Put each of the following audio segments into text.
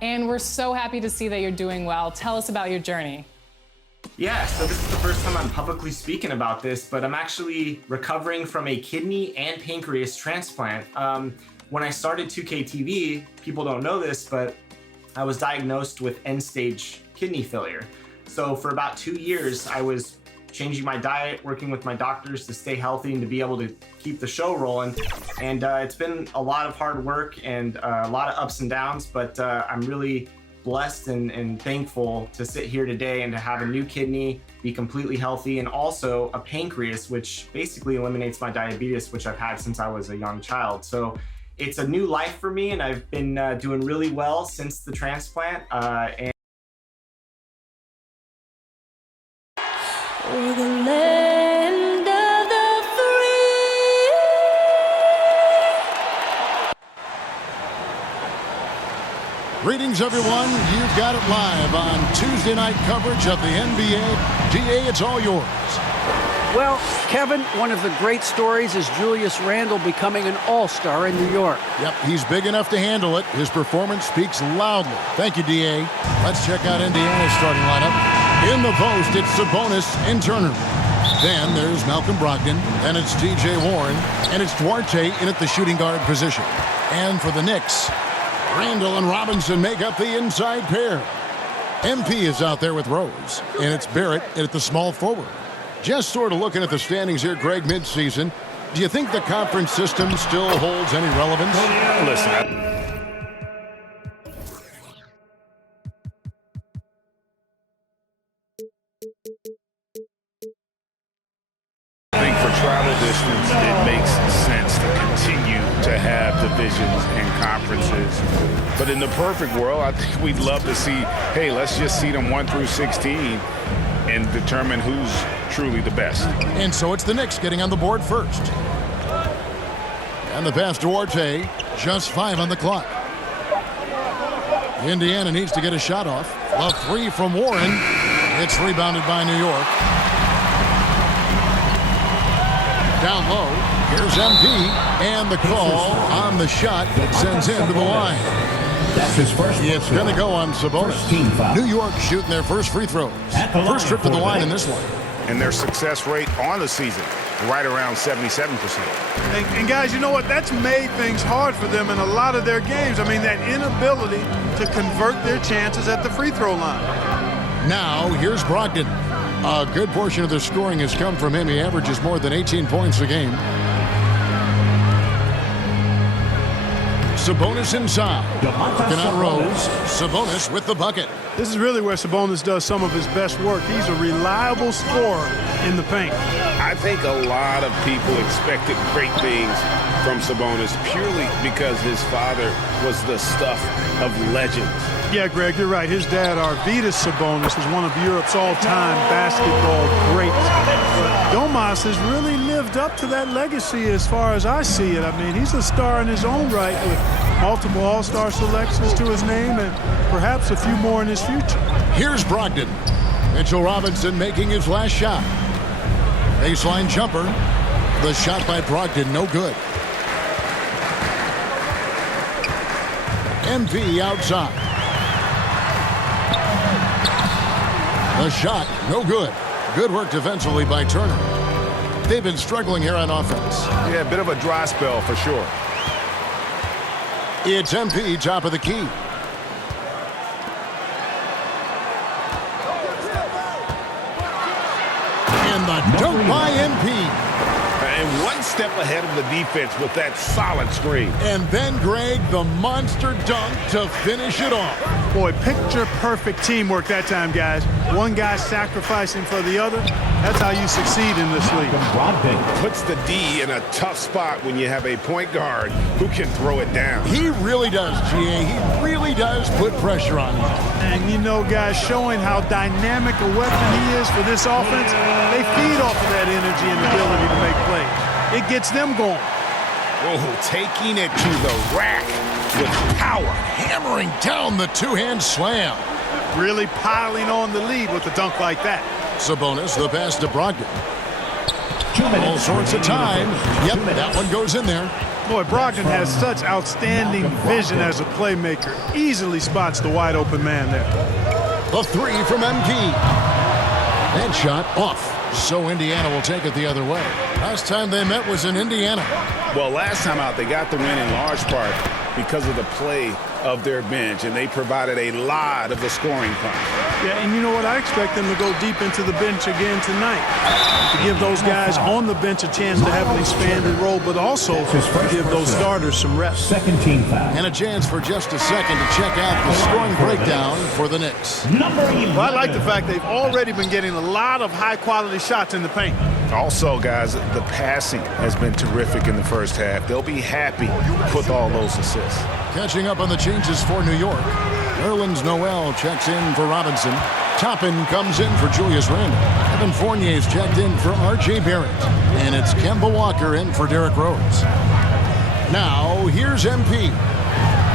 And we're so happy to see that you're doing well. Tell us about your journey. Yeah, so this is the first time I'm publicly speaking about this, but I'm actually recovering from a kidney and pancreas transplant. When I started 2K TV, people don't know this, but I was diagnosed with end-stage kidney failure. So for about 2 years, I was changing my diet, working with my doctors to stay healthy and to be able to keep the show rolling. And it's been a lot of hard work and a lot of ups and downs, but I'm really blessed and thankful to sit here today and to have a new kidney, be completely healthy, and also a pancreas, which basically eliminates my diabetes, which I've had since I was a young child. So it's a new life for me, and I've been doing really well since the transplant. We're the land of the free. Greetings, everyone. You've got it live on Tuesday night coverage of the NBA. DA, it's all yours. Well, Kevin, one of the great stories is Julius Randle becoming an all-star in New York. Yep, he's big enough to handle it. His performance speaks loudly. Thank you, DA. Let's check out Indiana's starting lineup. In the post, it's Sabonis and Turner. Then there's Malcolm Brogdon. Then it's T.J. Warren. And it's Duarte in at the shooting guard position. And for the Knicks, Randall and Robinson make up the inside pair. MP is out there with Rose. And it's Barrett at the small forward. Just sort of looking at the standings here, Greg, midseason. Do you think the conference system still holds any relevance? Listen, I think for travel distance, it makes sense to continue to have divisions and conferences. But in the perfect world, I think we'd love to see, hey, let's just see them 1 through 16 and determine who's truly the best. And so it's the Knicks getting on the board first. And the pass to Duarte, just 5 on the clock. Indiana needs to get a shot off. A 3 from Warren. It's rebounded by New York. Down low, here's MP, and the call on the shot that sends him to the line. That's his first. It's going to go on Sabonis. New York shooting their first free throws. First trip to the line in this one. And their success rate on the season, right around 77%. And guys, you know what? That's made things hard for them in a lot of their games. I mean, that inability to convert their chances at the free throw line. Now, here's Brogdon. A good portion of the scoring has come from him. He averages more than 18 points a game. Sabonis inside. Looking at Rose. Sabonis with the bucket. This is really where Sabonis does some of his best work. He's a reliable scorer in the paint. I think a lot of people expected great things from Sabonis purely because his father was the stuff of legends. Yeah, Greg, you're right. His dad, Arvydas Sabonis, is one of Europe's all-time basketball greats. But Domas has really lived up to that legacy as far as I see it. I mean, he's a star in his own right with multiple all-star selections to his name and perhaps a few more in his future. Here's Brogdon. Mitchell Robinson making his last shot. Baseline jumper. The shot by Brogdon, no good. MP outside. The shot, no good. Good work defensively by Turner. They've been struggling here on offense. Yeah, a bit of a dry spell for sure. It's MP, top of the key. And the dunk by MP. And one step ahead of the defense with that solid screen. And then, Greg, the monster dunk to finish it off. Boy, picture-perfect teamwork that time, guys. One guy sacrificing for the other. That's how you succeed in this league. Puts the D in a tough spot when you have a point guard who can throw it down. He really does, GA. He really does put pressure on him. And you know, guys, showing how dynamic a weapon he is for this offense, they feed off of that energy and ability to make plays. It gets them going. Oh, taking it to the rack with power. Hammering down the two-hand slam. Really piling on the lead with a dunk like that. Sabonis, the pass to Brogdon. All sorts of time. Yep, that one goes in there. Boy, Brogdon has such outstanding vision as a playmaker. Easily spots the wide open man there. The three from MP. That shot off. So Indiana will take it the other way. Last time they met was in Indiana. Well, last time out, they got the win in large part because of the play of their bench, and they provided a lot of the scoring punch. Yeah, and you know what? I expect them to go deep into the bench again tonight to give those guys on the bench a chance to have an expanded role, but also to give those starters some reps. Second team foul. And a chance for just a second to check out the scoring breakdown for the Knicks. Well, I like the fact they've already been getting a lot of high-quality shots in the paint. Also, guys, the passing has been terrific in the first half. They'll be happy with all those assists. Catching up on the changes for New York. Nerlens Noel checks in for Robinson. Toppin comes in for Julius Randle. Evan Fournier's checked in for R.J. Barrett. And it's Kemba Walker in for Derrick Rose. Now, here's MP.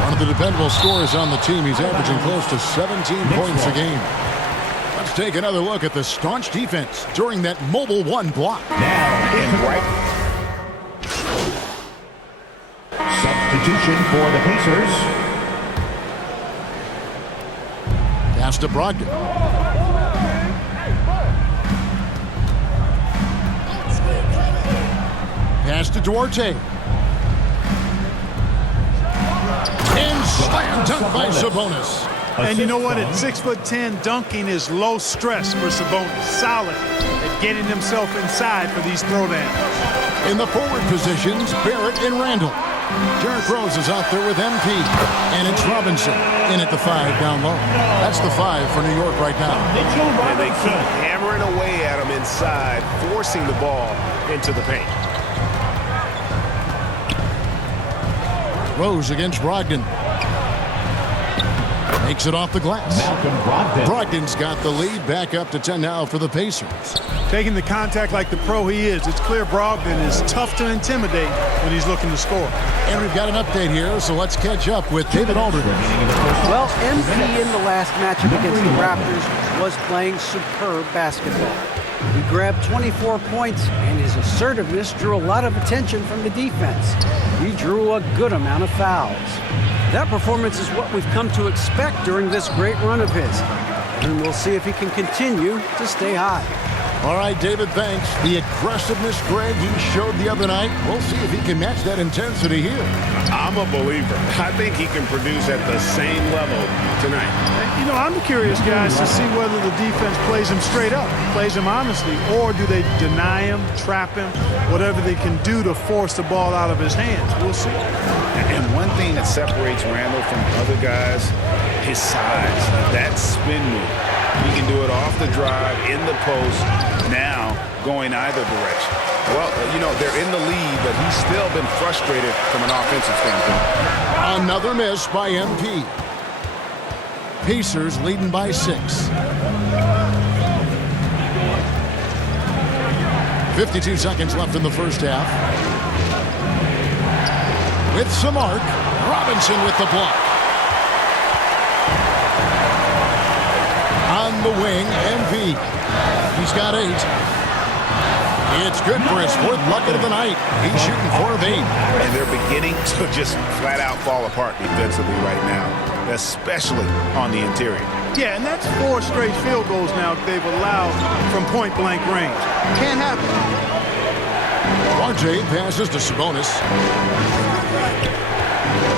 One of the dependable scorers on the team. He's averaging close to 17 points a game. Let's take another look at the staunch defense during that mobile one block. Now in right. Substitution for the Pacers. Pass to Brogdon. Pass to Duarte. And slam dunk by Sabonis. And you know what? At 6'10", dunking is low stress for Sabonis. Solid at getting himself inside for these throwdowns. In the forward positions, Barrett and Randall. Derrick Rose is out there with MP. And it's Robinson in at the 5 down low. That's the 5 for New York right now. And they keep hammering away at him inside, forcing the ball into the paint. Rose against Brogdon. Makes it off the glass. Brogdon's got the lead, back up to 10 now for the Pacers. Taking the contact like the pro he is, it's clear Brogdon is tough to intimidate when he's looking to score. And we've got an update here, so let's catch up with David Aldridge. Well, MP in the last matchup against the Raptors was playing superb basketball. He grabbed 24 points, and his assertiveness drew a lot of attention from the defense. He drew a good amount of fouls. That performance is what we've come to expect during this great run of his. And we'll see if he can continue to stay hot. All right, David, thanks. The aggressiveness, Greg, he showed the other night. We'll see if he can match that intensity here. I'm a believer. I think he can produce at the same level tonight. And, you know, I'm curious, guys, to see whether the defense plays him straight up, plays him honestly, or do they deny him, trap him, whatever they can do to force the ball out of his hands. We'll see. And one thing that separates Randall from other guys, his size, that spin move. He can do it off the drive, in the post, now going either direction. Well, you know, they're in the lead, but he's still been frustrated from an offensive standpoint. Another miss by MP. Pacers leading by 6. 52 seconds left in the first half. With some arc, Robinson with the block. On the wing, MP. He's got 8. It's good for his 4th bucket of the night. He's shooting 4 of 8. And they're beginning to just flat out fall apart defensively right now, especially on the interior. Yeah, and that's 4 straight field goals now they've allowed from point-blank range. Can't happen. RJ passes to Sabonis.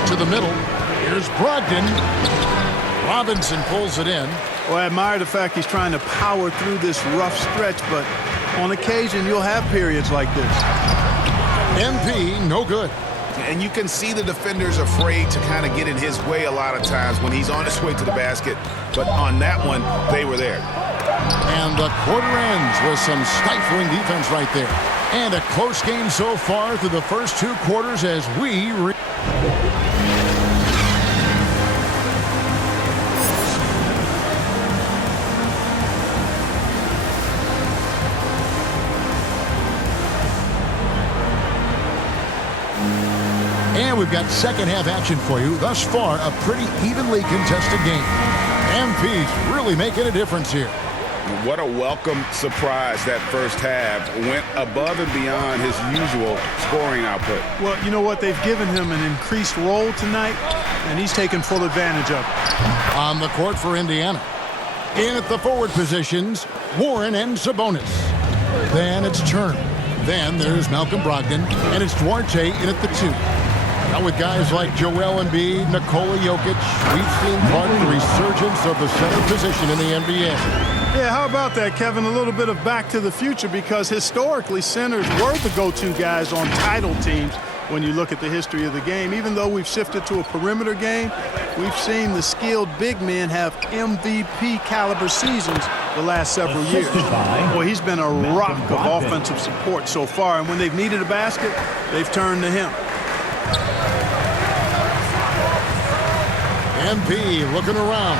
To the middle. Here's Brogdon. Robinson pulls it in. Well, I admire the fact he's trying to power through this rough stretch, but on occasion you'll have periods like this. MP, no good. And you can see the defenders afraid to kind of get in his way a lot of times when he's on his way to the basket. But on that one, they were there. And the quarter ends with some stifling defense right there. And a close game so far through the first 2 quarters as we... And we've got second half action for you. Thus far, a pretty evenly contested game. MP's really making a difference here. What a welcome surprise that first half. Went above and beyond his usual scoring output. Well, you know what? They've given him an increased role tonight, and he's taken full advantage of it. On the court for Indiana. In at the forward positions, Warren and Sabonis. Then it's Churn. Then there's Malcolm Brogdon, and it's Duarte in at the 2. Now with guys like Joel Embiid, Nikola Jokic, we've seen part of the resurgence of the center position in the NBA. Yeah, how about that, Kevin? A little bit of back to the future, because historically centers were the go-to guys on title teams when you look at the history of the game. Even though we've shifted to a perimeter game, we've seen the skilled big men have MVP caliber seasons the last several years. Boy, he's been a rock of offensive support so far, and when they've needed a basket, they've turned to him. MP looking around.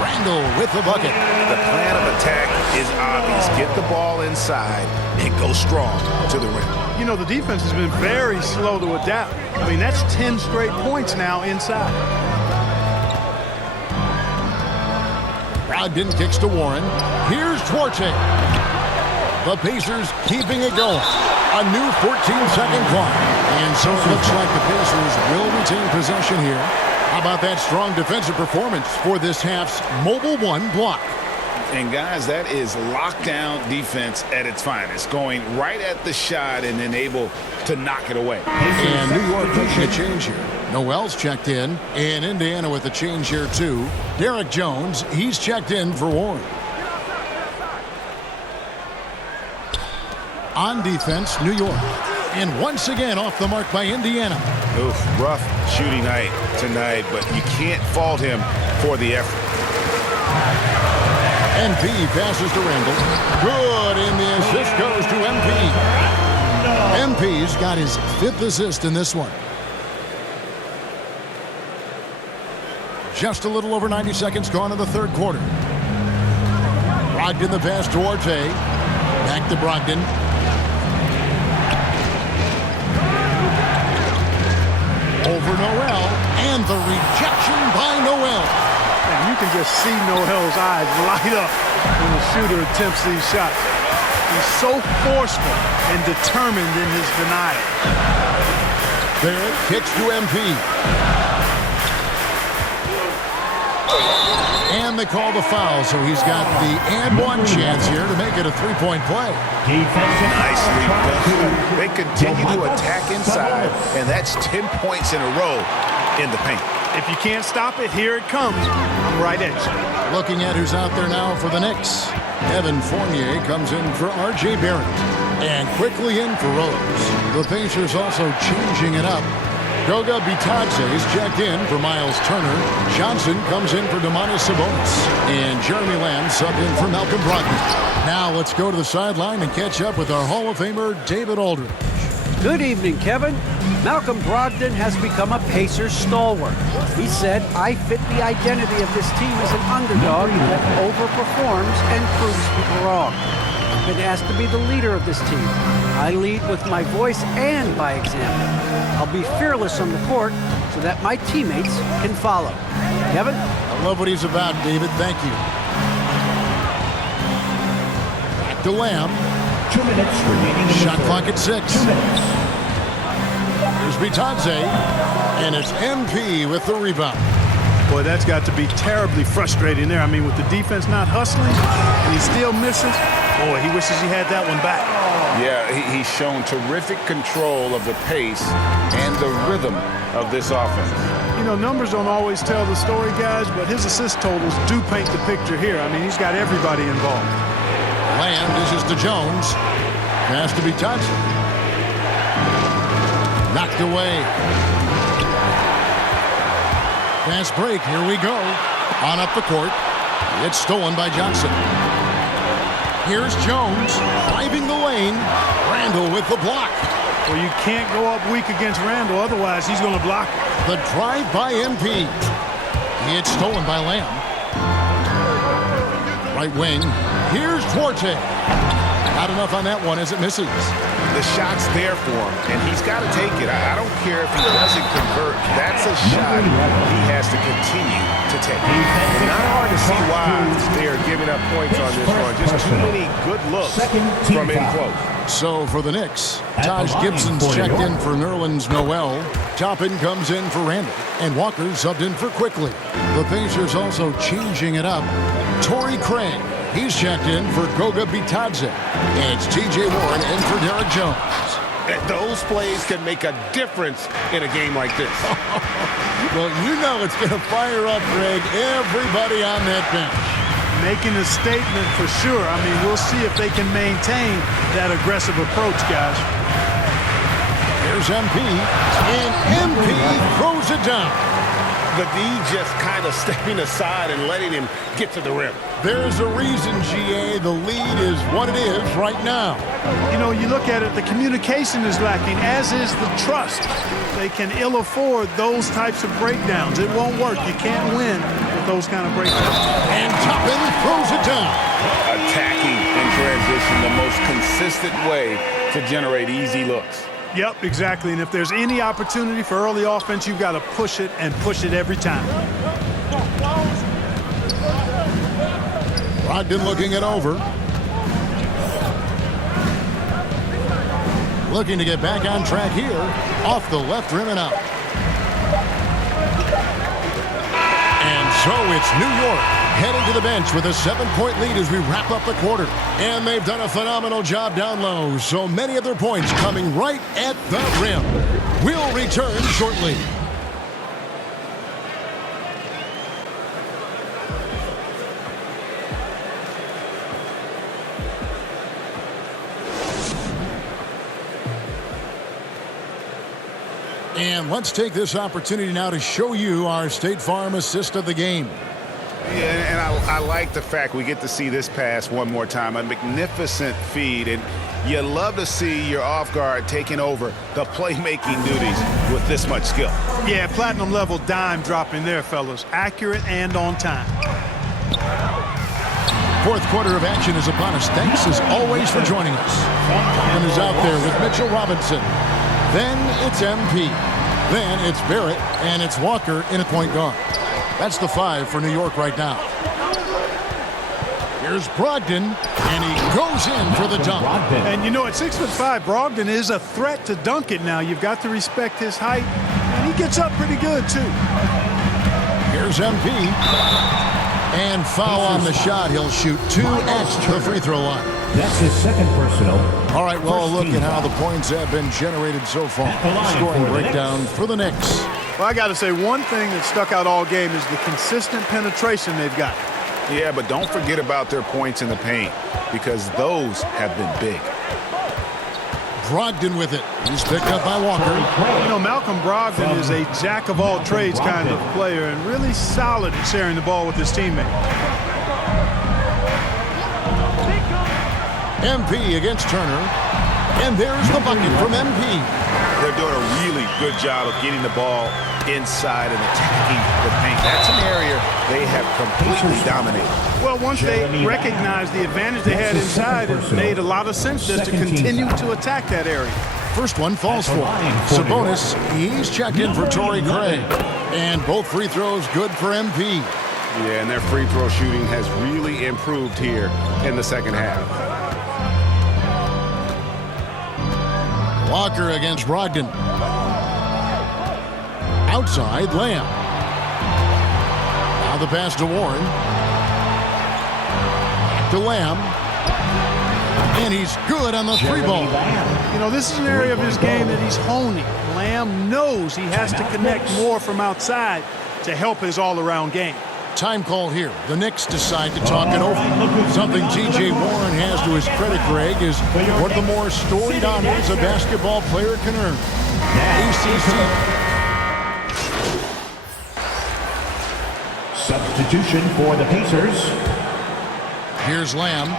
Randall with the bucket. The plan of attack is obvious. Get the ball inside and go strong to the rim. You know, the defense has been very slow to adapt. I mean, that's 10 straight points now inside. Brogdon kicks to Warren. Here's Duarte. The Pacers keeping it going. A new 14-second clock. And so it looks like the Pacers will retain possession here. How about that strong defensive performance for this half's Mobile One block? And guys, that is lockdown defense at its finest. Going right at the shot and then able to knock it away. And New York making a change here. Noel's checked in. And Indiana with a change here too. Derek Jones, he's checked in for Warren. On defense, New York. And once again off the mark by Indiana. Oof, rough shooting night tonight, but you can't fault him for the effort. MP passes to Randall. Good, and the assist goes to MP. MP's got his 5th assist in this one. Just a little over 90 seconds gone in the 3rd quarter. Brogdon the pass to Duarte. Back to Brogdon. Over Noel, and the rejection by Noel. And you can just see Noel's eyes light up when the shooter attempts these shots. He's so forceful and determined in his denial. Barrett kicks to MP. And they call the foul, so he's got the and one chance here to make it a 3-point play. Nicely done. They continue to attack inside, and that's 10 points in a row in the paint. If you can't stop it, here it comes. I'm right at you. Looking at who's out there now for the Knicks. Evan Fournier comes in for R.J. Barrett. And quickly in for Rose. The Pacers also changing it up. Goga Bitadze is checked in for Miles Turner. Johnson comes in for Domantas Sabonis. And Jeremy Lamb subbed in for Malcolm Brogdon. Now let's go to the sideline and catch up with our Hall of Famer, David Aldridge. Good evening, Kevin. Malcolm Brogdon has become a Pacers stalwart. He said, I fit the identity of this team as an underdog that overperforms and proves people wrong. I've been asked to be the leader of this team. I lead with my voice and by example. I'll be fearless on the court so that my teammates can follow. Kevin? I love what he's about, David. Thank you. Back to Lamb. 2 minutes remaining. Shot clock at 6. 2 minutes. Here's Bitadze, and it's MP with the rebound. Boy, that's got to be terribly frustrating there. I mean, with the defense not hustling, and he still misses. Boy, he wishes he had that one back. Yeah, he's shown terrific control of the pace and the rhythm of this offense. You know, numbers don't always tell the story, guys, but his assist totals do paint the picture here. I mean, he's got everybody involved. Lamb dishes to Jones. Pass to Bitadze. Knocked away. Fast break. Here we go. On up the court. It's stolen by Johnson. Here's Jones driving the lane. Randall with the block. Well, you can't go up weak against Randall. Otherwise, he's going to block it. The drive by MP. It's stolen by Lamb. Right wing. Here's Duarte. Not enough on that one as it misses. the shot's there for him, and he's got to take it. I don't care if he doesn't convert. That's a shot he has to continue to take. It's not hard to see why they are giving up points on this run. Just too many good looks from in close. So for the Knicks, Taj Gibson's checked in for Nerlens Noel. Toppin comes in for Randall. And Walker subbed in for Quickly. The Pacers also changing it up. Torrey Craig, he's checked in for Goga Bitadze. It's T.J. Warren in for Derek Jones. Those plays can make a difference in a game like this. Well, you know it's going to fire up, Greg, everybody on that bench. Making a statement for sure. I mean, we'll see if they can maintain that aggressive approach, guys. Here's MP, and MP throws it down. The D just kind of stepping aside and letting him get to the rim. There's a reason, GA, the lead is what it is right now. You know, you look at it, the communication is lacking, as is the trust. They can ill afford those types of breakdowns. It won't work. You can't win with those kind of breakdowns. And Toppin throws it down. Attacking in transition, the most consistent way to generate easy looks. Yep, exactly. And if there's any opportunity for early offense, you've got to push it and push it every time. Brogdon looking it over. Looking to get back on track here. Off the left rim and out. And so it's New York heading to the bench with a 7-point lead as we wrap up the quarter. And they've done a phenomenal job down low. So many of their points coming right at the rim. We'll return shortly. And let's take this opportunity now to show you our State Farm assist of the game. Yeah, and I like the fact we get to see this pass one more time. A magnificent feed, and you love to see your off guard taking over the playmaking duties with this much skill. Yeah, platinum level dime dropping there, fellas. Accurate and on time. Fourth quarter of action is upon us. Thanks as always for joining us. And is out there with Mitchell Robinson. Then it's MP. Then it's Barrett, and it's Walker in a point guard. That's the 5 for New York right now. Here's Brogdon, and he goes in for the dunk. And you know, at 6'5", Brogdon is a threat to dunk it now. You've got to respect his height, and he gets up pretty good, too. Here's MP. And foul on the shot. He'll shoot 2 at the free throw line. That's his second personal. All right, well, look at how the points have been generated so far. Scoring breakdown for the Knicks. Well, I got to say, one thing that stuck out all game is the consistent penetration they've got. Yeah, but don't forget about their points in the paint, because those have been big. Brogdon with it. He's picked up by Walker. You know, Malcolm Brogdon is a jack-of-all-trades kind of player and really solid at sharing the ball with his teammate. MP against Turner. And there's the bucket from MP. They're doing a really good job of getting the ball inside and attacking the paint. That's an area they have completely dominated. Well, once they recognized the advantage they had inside, it made a lot of sense just to continue to attack that area. First one falls for Sabonis. He's checked in for Torrey Craig. And both free throws good for MP. Yeah, and their free throw shooting has really improved here in the second half. Walker against Brogdon. Outside, Lamb. Now the pass to Warren. To Lamb. And he's good on the 3-ball. You know, this is an area of his game that he's honing. Lamb knows he has to connect more from outside to help his all-around game. Time call here. The Knicks decide to talk it over. Something T.J. Warren has to his credit, Greg, is one of the more storied honors a basketball player can earn. ACC. Substitution for the Pacers. Here's Lamb.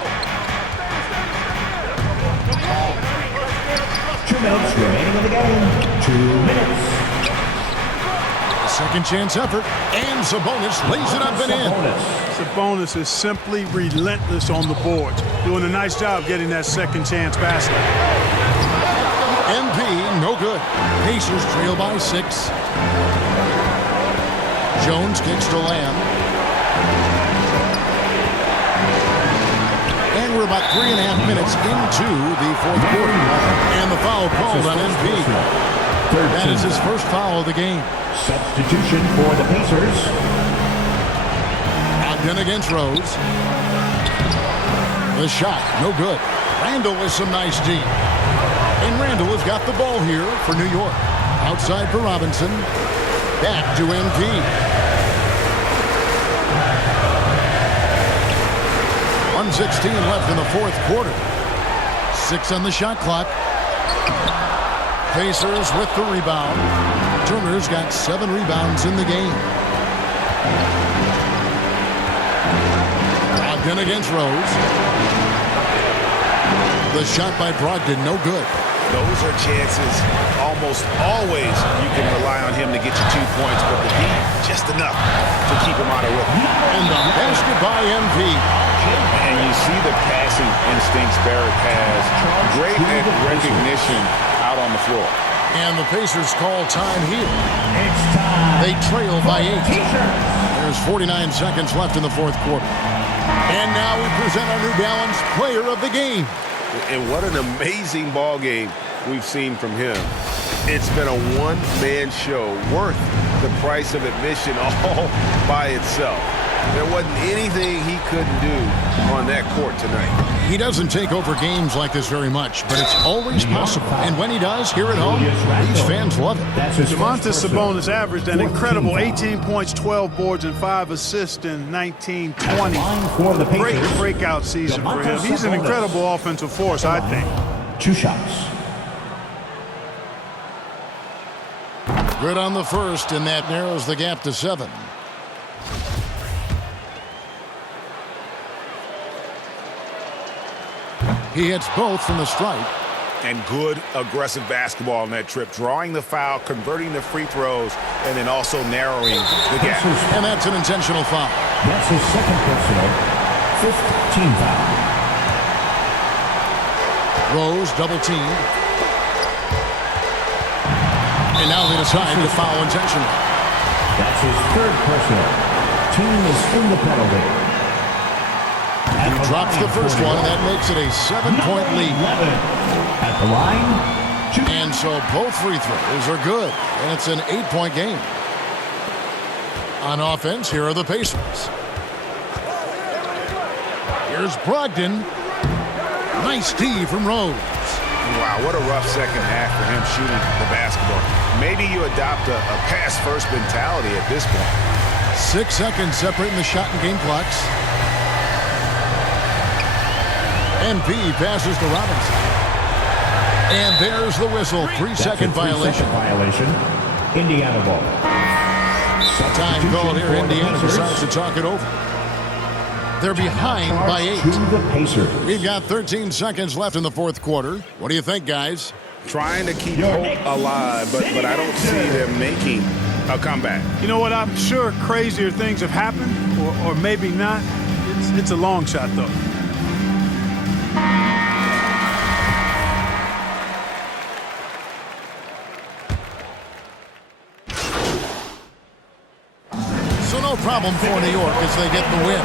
2 minutes remaining in the game. 2 minutes. Second chance effort, and Sabonis lays it up and in. Sabonis is simply relentless on the boards, doing a nice job getting that second chance basket. MP, no good. Pacers trail by 6. Jones kicks to Lamb. And we're about 3.5 minutes into the fourth quarter. And the foul called on MP. That is his first foul of the game. Substitution for the Pacers. Ogden against Rose. The shot, no good. Randall with some nice D. And Randall has got the ball here for New York. Outside for Robinson. Back to MP. .116 left in the fourth quarter. 6 on the shot clock. Pacers with the rebound. Turner's got 7 rebounds in the game. Brogdon against Rose. The shot by Brogdon, no good. Those are chances almost always you can rely on him to get you 2 points, but the D, just enough to keep him out of rhythm. And the basket by MP. And you see the passing instincts Barrett has. Great at recognition out on the floor. And the Pacers call time here. It's time. They trail by 8. Pacers. There's 49 seconds left in the fourth quarter. And now we present our New Balance player of the game. And what an amazing ball game we've seen from him. It's been a one-man show worth the price of admission all by itself. There wasn't anything he couldn't do on that court tonight. He doesn't take over games like this very much, but it's always possible. And when he does, here at home, these fans love it. Domantas Sabonis averaged an incredible 18 points, 12 boards, and 5 assists in 19-20. Great breakout season for him. He's an incredible offensive force, I think. 2 shots. Good on the first, and that narrows the gap to 7. He hits both from the stripe. And good aggressive basketball on that trip. Drawing the foul, converting the free throws, and then also narrowing the gap. And that's an intentional foul. That's his second personal, 5th team foul. Rose double teamed. And now they decide to foul intentionally. That's his 3rd personal. Team is in the penalty. He drops the first one, and that makes it a 7-point lead. At the line. And so both free throws are good, and it's an 8-point game. On offense, here are the Pacers. Here's Brogdon. Nice D from Rose. Wow, what a rough second half for him shooting the basketball. Maybe you adopt a pass-first mentality at this point. 6 seconds separating the shot and game clocks. MP passes to Robinson. And there's the whistle. 3-second violation. Indiana ball. Time called here. Indiana decides to talk it over. They're behind by 8. To the Pacers. We've got 13 seconds left in the fourth quarter. What do you think, guys? Trying to keep hope alive, but I don't see them making a comeback. You know what? I'm sure crazier things have happened, or maybe not. It's a long shot, though. No problem for New York as they get the win.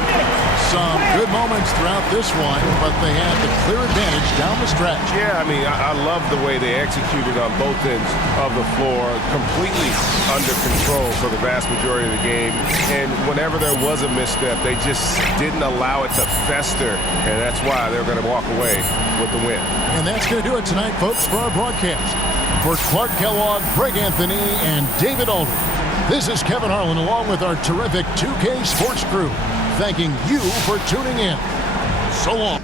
Some good moments throughout this one, but they had the clear advantage down the stretch. Yeah, I mean, I love the way they executed on both ends of the floor, completely under control for the vast majority of the game. And whenever there was a misstep, they just didn't allow it to fester, and that's why they're going to walk away with the win. And that's going to do it tonight, folks, for our broadcast. For Clark Kellogg, Greg Anthony, and David Aldridge, this is Kevin Harlan along with our terrific 2K Sports crew, thanking you for tuning in. So long.